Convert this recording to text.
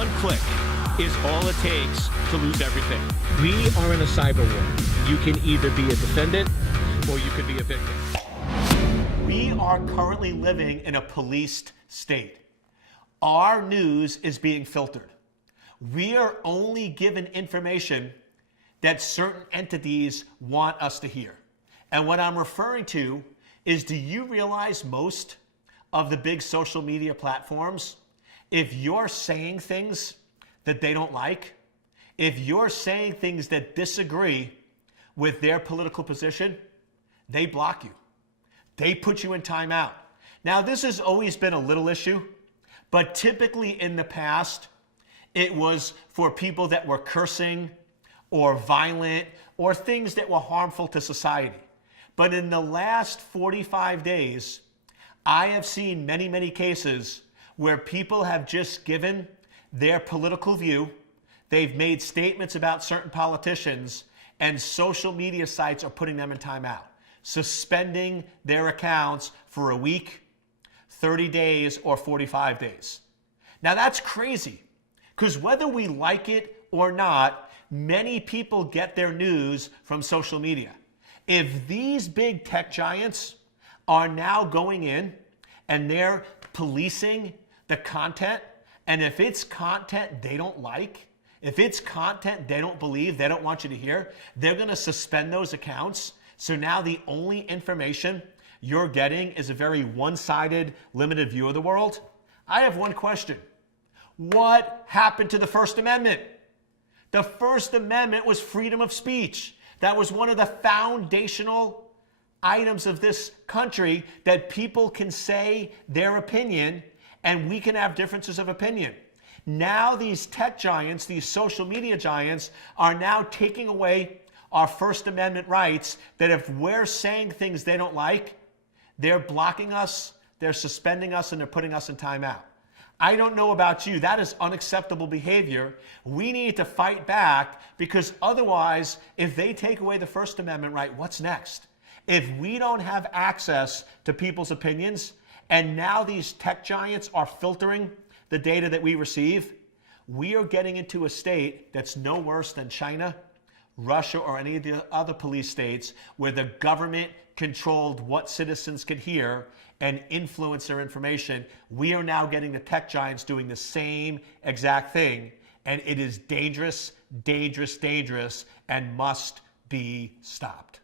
One click is all it takes to lose everything. We are in a cyber war. You can either be a defendant or you could be a victim. We are currently living in a policed state. Our news is being filtered. We are only given information that certain entities want us to hear. And what I'm referring to is, do you realize most of the big social media platforms, if you're saying things that they don't like, if you're saying things that disagree with their political position, they block you. They put you in timeout. Now, this has always been a little issue, but typically in the past, it was for people that were cursing or violent or things that were harmful to society. But in the last 45 days, I have seen many, many cases where people have just given their political view, they've made statements about certain politicians, and social media sites are putting them in timeout, suspending their accounts for a week, 30 days, or 45 days. Now that's crazy, because whether we like it or not, many people get their news from social media. If these big tech giants are now going in and they're policing the content, and if it's content they don't like, if it's content they don't believe, they don't want you to hear, they're going to suspend those accounts. So now the only information you're getting is a very one-sided, limited view of the world. I have one question. What happened to the First Amendment? The First Amendment was freedom of speech. That was one of the foundational items of this country, that people can say their opinion and we can have differences of opinion. Now these tech giants, these social media giants, are now taking away our First Amendment rights, that if we're saying things they don't like, they're blocking us, they're suspending us, and they're putting us in timeout. I don't know about you. That is unacceptable behavior. We need to fight back, because otherwise, if they take away the First Amendment right, what's next? If we don't have access to people's opinions, and now these tech giants are filtering the data that we receive, we are getting into a state that's no worse than China, Russia, or any of the other police states where the government controlled what citizens could hear and influence their information. We are now getting the tech giants doing the same exact thing, and it is dangerous, dangerous, dangerous, and must be stopped.